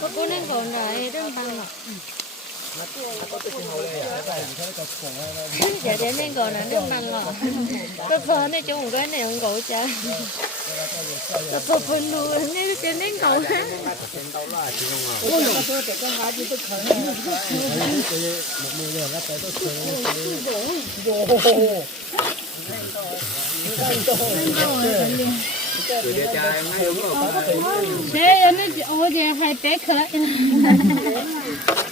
có cô nên còn đợi đơn bằng ạ dạ để nên còn là nước bằng lọ cái phở này chung cái này không có cha. Cái phở phun luôn nên cái nên cầu hết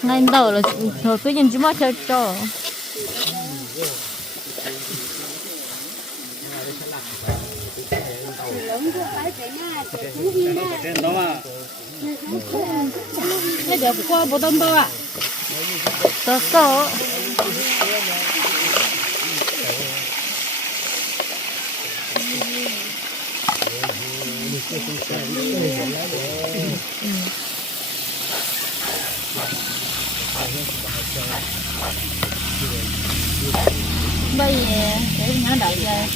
ngay đầu là thôi cứ nhìn chú mắt chơi trò cái được qua bộ đông bao ạ tớ sợ bây giờ để nó đợi giờ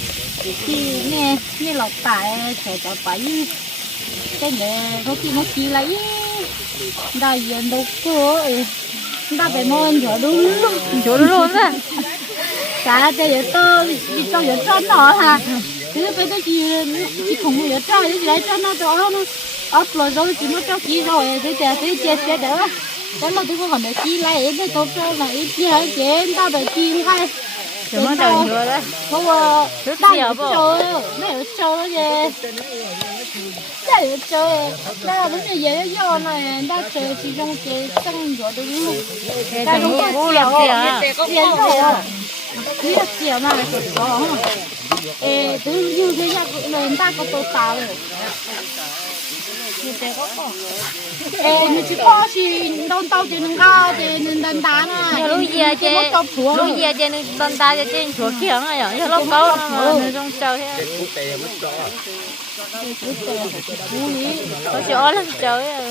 khi nghe nghe lọc tại sẽ cho bảy. Cái này có khi nó chi lấy. Đại diện đâu có. Ta phải mòn chỗ đúng chỗ luôn á. Cả đây giờ tôi đi cho giờ cho nó ha cứ bây giờ chỉ chỉ không giờ cho giờ lại cho nó cho nó ấp rồi rồi chỉ nó cho chỉ rồi thế giờ thế giờ sẽ đỡ cái mà tôi còn để chi lấy cái tôi cho là ít chi hay chế ta phải chi hay? Chúng nó đợi nữa đấy không à đang bộ. chơi mấy ở chơi vậy đây ở chơi đây vấn đề gì do này đã chơi chỉ trong chơi sân rồi đúng không đây đúng cái ngu làm gì à? Tiền rồi à biết có ê từ như thế nhà người ta có tổ tạo rồi ê như chỉ có chỉ đông tàu thì nâng cao thì nâng đàn đá nè Nhà lúc giờ chỉ chơi có chúa lúc giờ chơi nên tân ta chơi trên chỗ kia ngay rồi giờ lúc có mà nó trong chơi thế có chỗ lắm chơi à.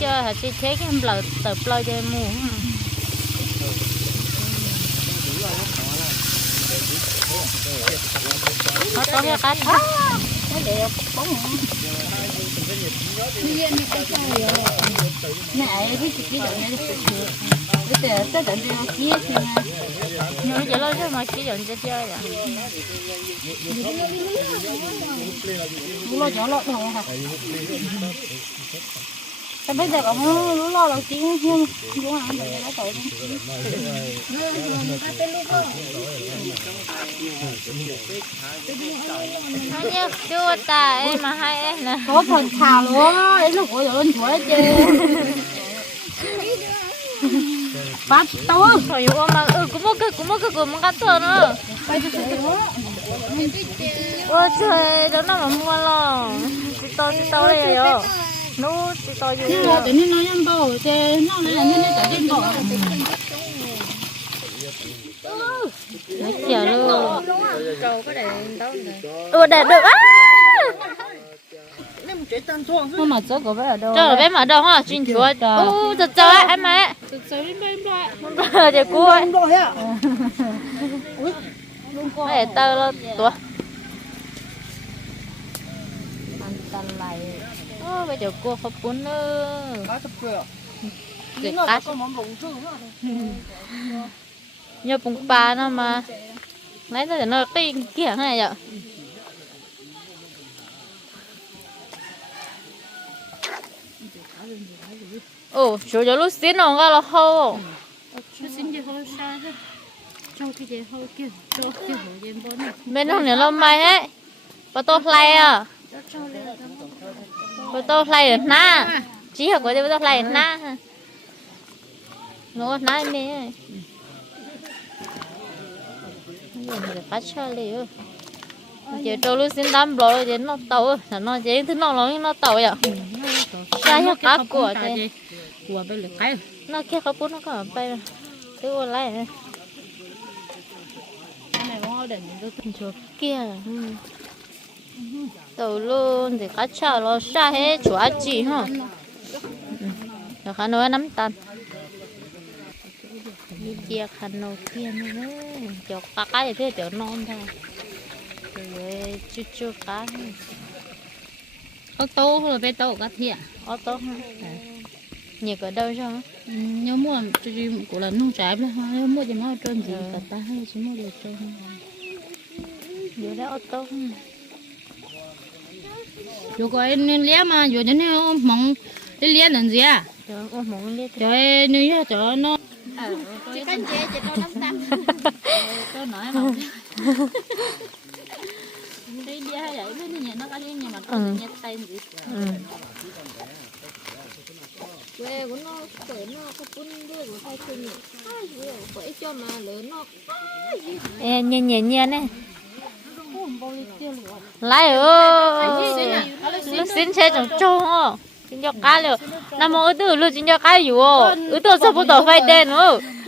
chơi chưa hả thế cái em lợt tập lôi cho em mua. Nó có cái? Cắt Nó đẹp bóng. Nè, cái cái đoạn này Cái tờ cái đoạn này nó chia thì mà. Nhưng mà giờ lôi cho mà chỉ dọn cho chơi à. Lo cho lo đâu hả? Cái bây giờ còn nó lo đầu tiên nhưng không? Bây giờ nó tội nó nhớ chưa ta em mà hai em nè. Có phần xào luôn Đấy lúc của lên chuối chứ Bắt tao thôi yêu mà ừ cũng mất cái cũng mất cái cũng mất cái thôi nữa. Ôi trời đó nó mà mua lo chị to chị to đây rồi nó chị to như mà tự nhiên nó nhăn bầu thì nó là nhân tại trên bầu nó chờ luôn. ừ để được. á chuông nhưng mà chỗ của bé ở đâu là bé mở đâu hả chuyên chúa. ừ thật trời em mà thực sự đến bên đây. Để cô ấy ạ để tao lo tua ăn tàn lại ô bây giờ cô không muốn nữa cá sập cửa cái nó cá nhờ bụng bà nó mà. Lấy ra để nó kinh kia này vậy ồ chỗ chỗ lúc xin nó ra là hâu. Chú cho cho cái cho cái bên trong này lo mai ấy. Bà tô play à có tô play được na chỉ học có tao play được na nó na mẹ giờ mình phải liền chị trâu lúc xin đám bò chị nó tàu là nó chị thứ nó nó nó tàu vậy sao nó cá của chị của bây giờ cái. Nó kia không bún nó có bay giờ cái của lại này ngon để những cái kia. Ừ đầu luôn thì cá chảo nó xa hết chỗ ăn gì hả? Rồi khả nói nắm tan đi chia khăn nấu kia nữa. Chỗ cá cá thì thế chỗ non thôi. Rồi chú chú cá. Có tô rồi bé tô cá thiệt. Ô tô ha nhiều ở đâu cho nhớ mua cho chị của là nông trái là nhớ mua cho nó trơn gì cả ta hay chỉ mua được trơn. Vừa đó ô tô อยู่ก็เนี่ยเลี้ยมาอยู่เนี่ยมองเลี้ยนั่นสิอะจอยเนี่ยจอเน้องจะกันเจ๊จะต้องน้ำตาหน่อยมาได้เลี้ยอะไรไม่เนี่ยนักอะไรเนี่ยมันต้องเนี่ยเตนดิเว้ยวันนอกเปิดนอกก็ปุ้นด้วยหัวใจคืนนี่ไเฮ้ยเอ้จอมาเหลือนอกไอ้เหี้ยเนี่ยเนี่ยเนี่ย lại ơi lúc xin xe trong trâu hả? Xin cho cá liệu nằm ở từ lúc xin cho cá อยู่ ở từ sao bắt đầu phải đen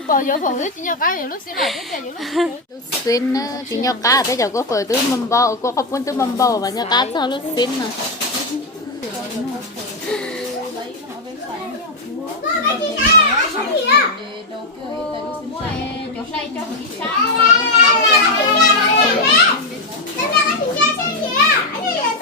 bỏ nhau lúc xin xin cho cá bây giờ có phải từ mầm bò có không muốn từ mầm bò mà cho cá sao lúc xin mà. Chỗ say cho một cái tí tí à chịu ngon gì à còn lại thì thôi thôi thôi cả chào nó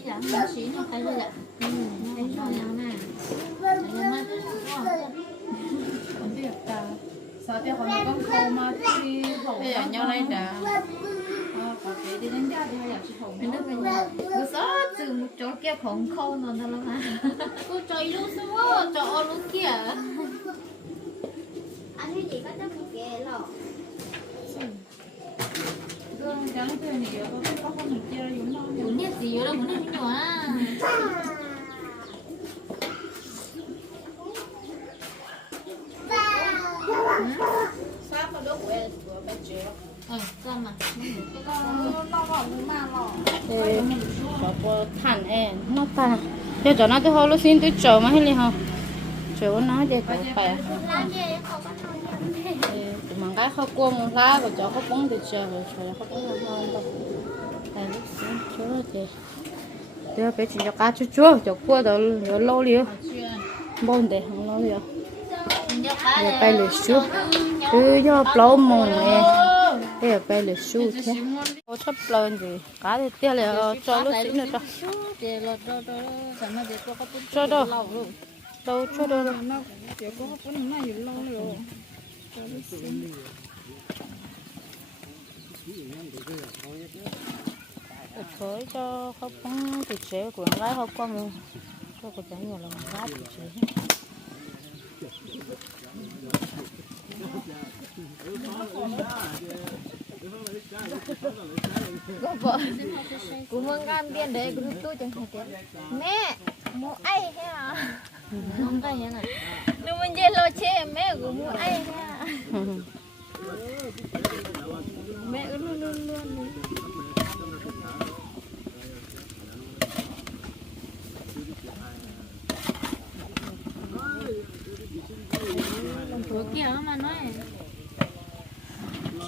洗凉的，洗那还是的，嗯，还是凉的，凉，คนที่อยากจะสาวเตี้ยคนนี้ต้องเข้ามาที่ผมอออย่างเงี้ยไรเด้ออ๋อปกติดิฉันจะดูอยากชิผมไม่ได้เป็นอย่างกูซ้อจึงจ้อเกี้ของเข้านอนทะเลาะกักูจอยรู้สึกวจอยรู้เกี้อันนี้ดิก็จะมีเกลหรอกเรื่องยังเธอเนี่ยก็เป็นเพคงเกี้อยู่นอกอยู่ ờ sao mà cho cô thằng em nó ta cho cho nó tôi hô lúc xin tôi chờ mà hết đi không chờ nó để tôi phải mà cái khó một lá và cho khó bông thì chờ rồi chờ khó bông là không đâu tại lúc xin chúa thì tôi cái chỉ cho cá chú chúa cho cua đó rồi lâu liền bốn để không lâu liền rồi bay lửa chú cứ cho lâu mồm nè đây là bay lửa chú thế. Ô sắp lên gì? Cá thì tiếc là cho lúc xin nữa cho. Cho đâu? Đâu, cho đâu đâu? Rồi thổi cho không có thịt chế của gái không có mua cho có trái nhiều là gái thịt chế. Có vợ. Cũng muốn ăn tiền đấy cũng tôi chẳng thể tiền mẹ mua ai thế à? Không cái này nếu mình chơi lo chế mẹ cũng mua ai thế à? Mẹ luôn luôn luôn Ủa kia mà nói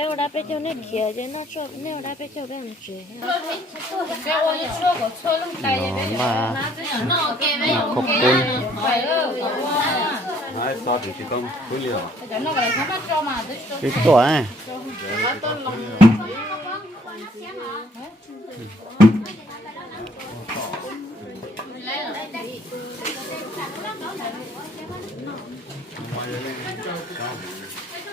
该我来白酒那撇的，那说那我来白酒干么子？该我就说我错了，大爷别嘛，那我给没有给，快乐。哎，啥子地方？不了。你多哎。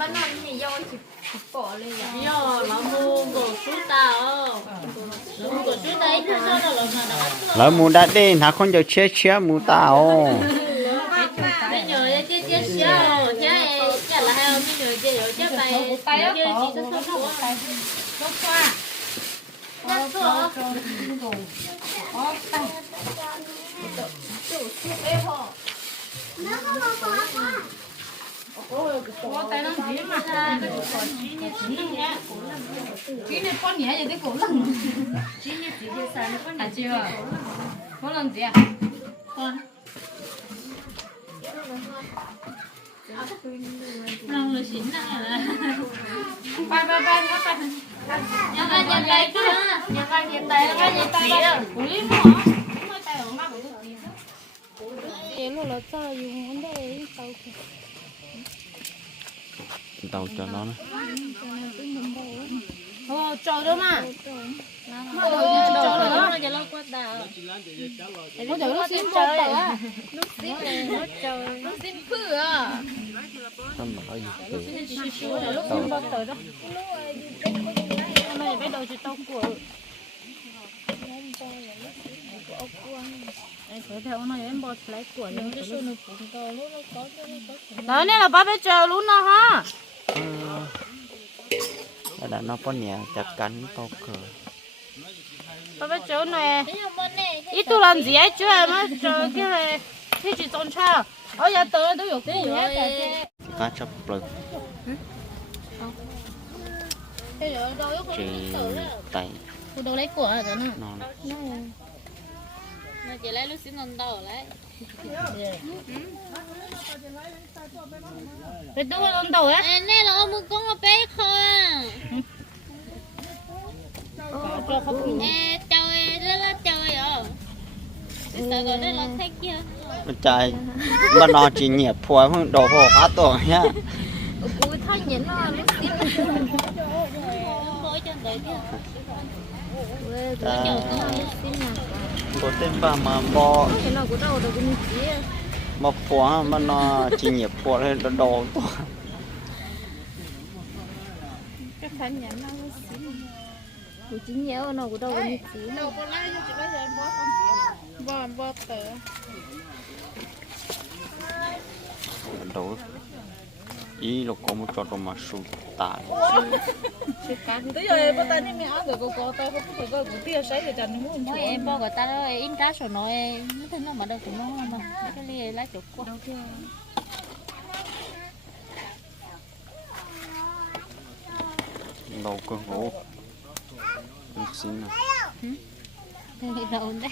nhà bạn nói thì do chị bỏ lên vậy do mà mua đồ số tao đồ số đấy thế sao nó lần nào lỡ mua đã đi nó không cho chết chết mua tao bây giờ chứ chứ chứ chứ chắc là hai ông rồi chắc tay tay chỉ Nó số cổ gì à Nhà ba nhà tay kia Nhà ba nhà tay Nhà ba nhà tay đó cổ lý mà mới tay ở má gì đó, Thế lúc là sao dùng vấn đề tao tao cho nó nữa ô chờ đó mà. Mà đồ nó, đồ nó, nó Nhà lo quát đào Nó trời nó xím trời nó Lúc xíu này nó trời Nó xíu phư à nó mà có gì nó Lúc xím bao trời đó. Mày biết đâu chỉ tao của. Theo nó em bỏ lấy của những nó nó. Đó này là ba bé chờ luôn nó ha. Ở đã nó có nhà chặt cắn tao cờ Ba bé chờ này. Ít tu làm gì ấy chứ em á cái này. Thế chỉ tôn cha. Ở nhà tớ có cái gì hết cá đâu có chỉ tay đâu lấy của rồi đó. non Nó chỉ lấy lúc xíu ngon đầu lấy Rồi tôi lên đầu á. Nè là ông muốn con bé thôi à. Cho không Ê, chào ê, rất là chào ê ờ Sợ gọi đây là khách kia nó chạy mà nó chỉ nhẹ phùa không đổ hồ cá tổ nhá. Ui, thôi nhìn nó lúc xíu. Mỗi chân đấy kia mà đâu cũng chỉ mà phùa mà nó chỉ nhẹ phùa lên nó đổ tổ cái phản nhận nó xím. Của chính nhớ nó của đâu cũng chỉ Đâu có lấy cho chị lấy em bó không Bó bó tờ. đổ ý là có một trò mà sụt tải Tới giờ em tay đi mẹ rồi cô cô tao không phải coi của tia sấy để trần muốn Mỗi em bao người ta đó in cá sổ nói Nó thấy nó mà đâu cũng nó mà Cái ly lá chục quá đầu cơ Mình xin nào đâu đấy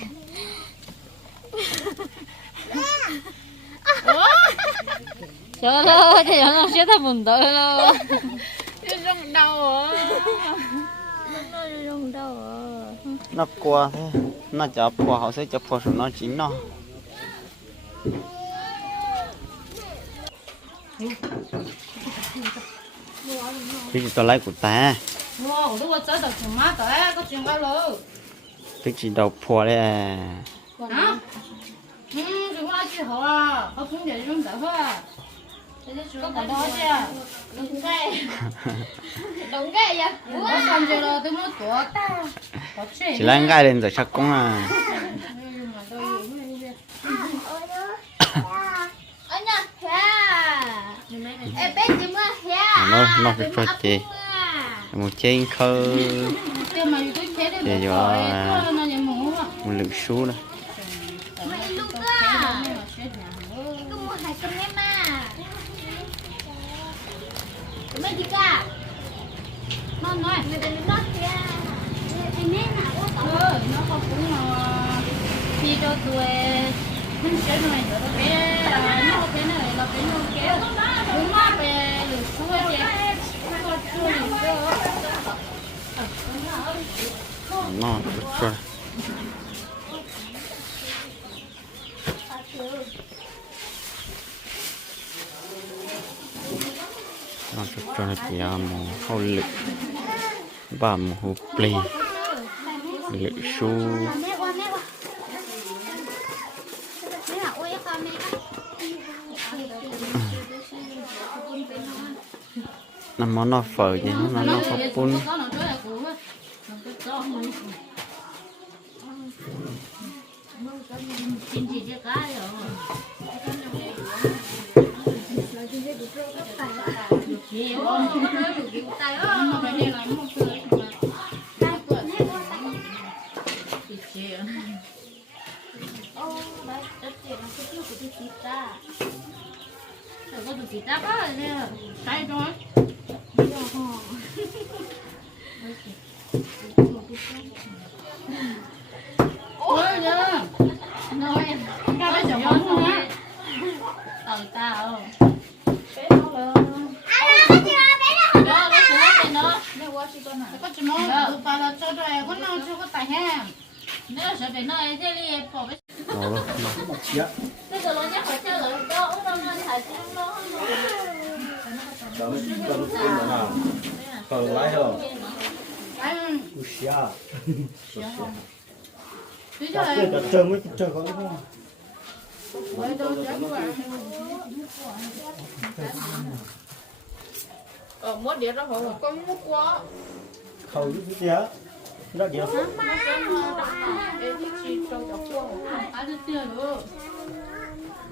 Trời ơi, thì nó chết thật mình tới luôn Cái rong đầu à Nó rung đâu à nó qua thế nó chập qua họ sẽ chập qua rồi nó chính nó thích gì tôi lấy của ta Wow, lúc đó chơi được má tới có chuyện bao lâu cái đầu phùa đấy à Hả? Ừ, chúng ta chỉ họ à Họ cũng để chúng ta thôi à có đó đúng cái đúng cái vậy. Có xong rồi đó tôi mới tổ ta chỉ là gai lên rồi chắc cũng ha nó nó phải cho chị. Một trên khơ tiêu mà tôi chế được Để một cho- cái tôi nó như mũ à? một lượng số này mày lúc Thế á đó nhưng mà chết nhà hả? cứ mua hai trăm em mà mấy gì cả nó nói người ta nói kìa anh em nào có tao ừ, nó không cũng là khi cho tuổi mình chết này rồi nó bé nó bé này là bé nó kéo đúng mà bé được xua chứ nó có xua được cơ nó được rồi nó được cho nó chỉ một hậu lực và một hộp play lượng số mẹ qua mẹ qua mẹ nào ôi con mẹ nó món nó phở gì nó nó có bún có nó chơi là cũ á nó cứ cho mình xin chị cho cá rồi gì không có nói được gì tay á nó phải đi làm một cười mà hai tuổi thì chịu ô đấy đất tiền nó cứ tiêu của tôi chị ta rồi có được gì ta á nè sai rồi ôi nhá nói cái bây giờ không á tàu ta không đó nó sửa cái nó có chỉ mong được bà là cho rồi có nào chưa có tài ha nếu sợ bị nơi thế đi bỏ cái đó rồi bây giờ nó chắc phải chơi lại đó đâu chơi đó Đỡ đỡ tin nữa nào. Còn lái hơn. anh Ui xa. bây Đặt giờ kia đặt trơn mới trơn khỏi không. Vậy đâu chắc vậy. Ờ, mỗi đĩa đó họ có mút quá. Khẩu cái gì á. Đó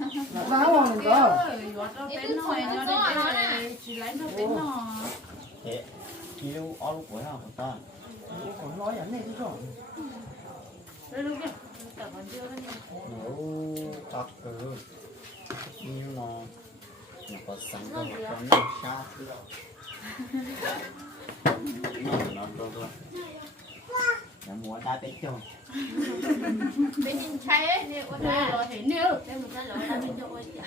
나오는 거. thế kêu ăn của hả của ta Còn nói ảnh này chứ nếu tắc cứ nhưng mà nó có sẵn có một con nó xa nó nó nó nó nó mua đá bên nhìn cháy ấy nè ôi Đây ta rồi thì nếu. đây một ta là bên chả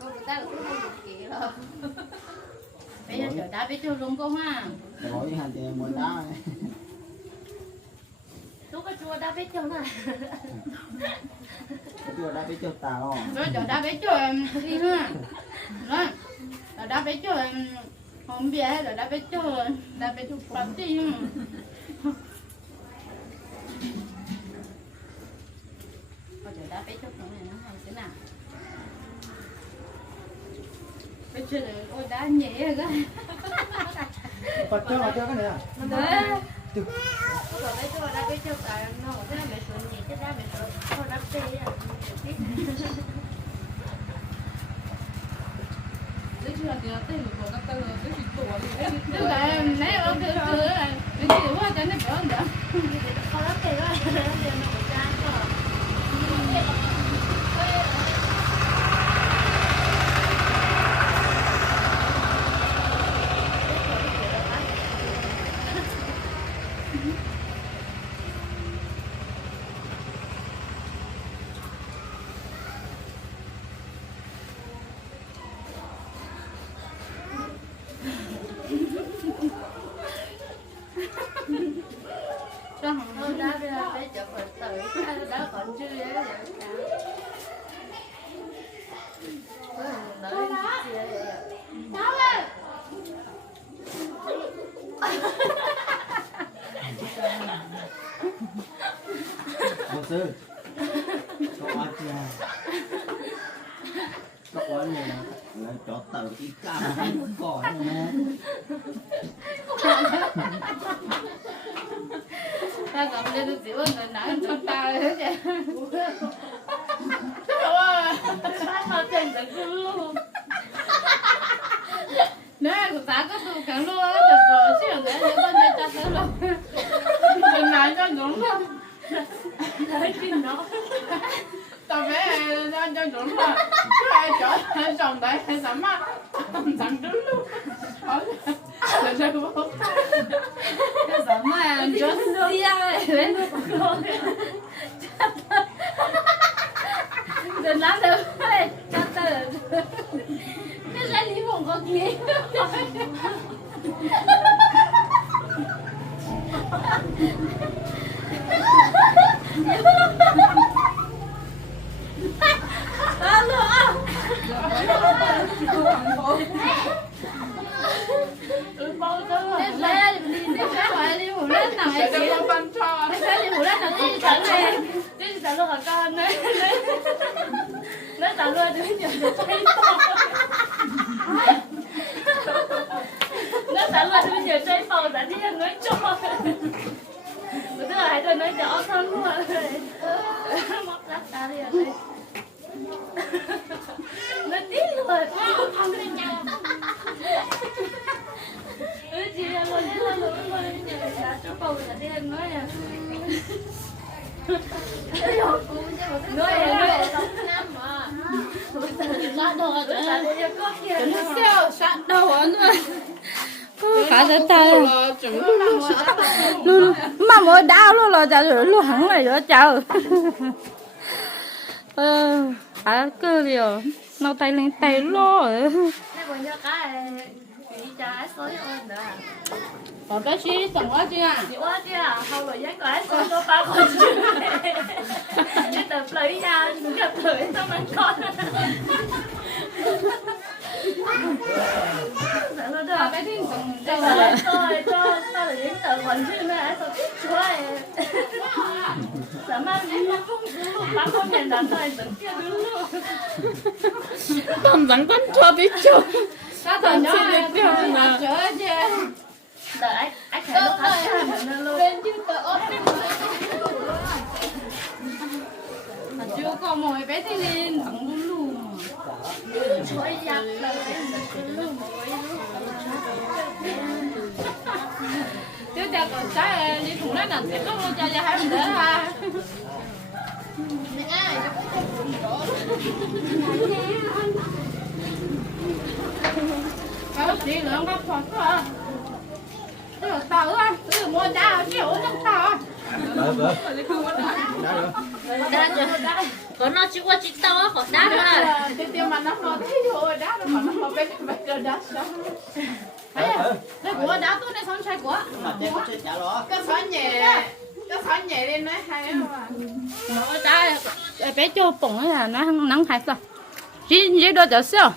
ôi một ta cũng không được kỹ rồi Bây giờ đá biết chưa luôn cô ha. nói hàng tiền mua đá chú có chua đã biết chồng này chùa đá chồng tà lo Rồi chở đá chưa em đi ha. Rồi. Đá em không biết hay là đá biết chưa đá biết chưa bắn đi ha. Ôi trời đá biết chưa cũng này nó hay thế nào. Biết chưa là ôi đá nhẹ rồi cái. bật cho bật cho cái này à Đấy. có bảo biết chua đã biết chua cả nó thế là mẹ xuống nhỉ chứ ra mẹ xuống thôi đắp tê à Tức là nãy ở từ từ là cái gì quá cho nó bớt nữa. ซื้อตกอัดเนี่อัเนี่ยนะจอดเต๋ออีกก้าวใก่อนนะ Sao luôn đứa nhỏ chơi phòng Đã đi nói cho tức là hai đứa nói cho thân luôn Móc lát ta đi đây Nó tí luôn Không có nhau Ừ chị là luôn đi luôn luôn luôn Đã cho phòng đã đi nói à. Nói là nói năm mà rồi giờ kia Nó xeo sẵn đầu nữa khá thế ta Rồi chuẩn luôn luôn mà mỗi đau luôn là chả rồi luôn hẳn này rồi chào ờ à cơ điều nó tay lên tay lo Thế còn cho cái bị trái sói ơn nữa Bà bé xí tổng quá chưa Chị quá chứ à, không rồi dắt cái sói có ba con chứ cái tập lấy ra, gặp lưỡi Cho cho cho cho là những tờ quần chứ nữa sao thích chúa Sợ mà những lúc lúc bác con nhận đặt rồi từng kia đứng luôn Tổng dẫn con cho tí chưa? Các thằng chị đi mà Chớ chứ Đợi anh, anh thấy lúc hát ra luôn Bên chứ tớ có cha còn trái đi thùng đó là có mua cha cho hai mình đỡ ha Ờ, chị lượng bác Phật á Tức là tao á, tức là mua cha kiểu tao á Đá chưa Có nó chỉ qua chỉ to có đá nữa à Tiêu tiêu mà nó nó thấy rồi đá nó mà nó bên bây bây giờ đá sao Thấy cái của đá tôi này xong sai của cái xóa nhẹ cái xóa nhẹ lên nói hay mà nó đá bé cho bổng là nó nắng hay sao chỉ chỉ đôi giờ sao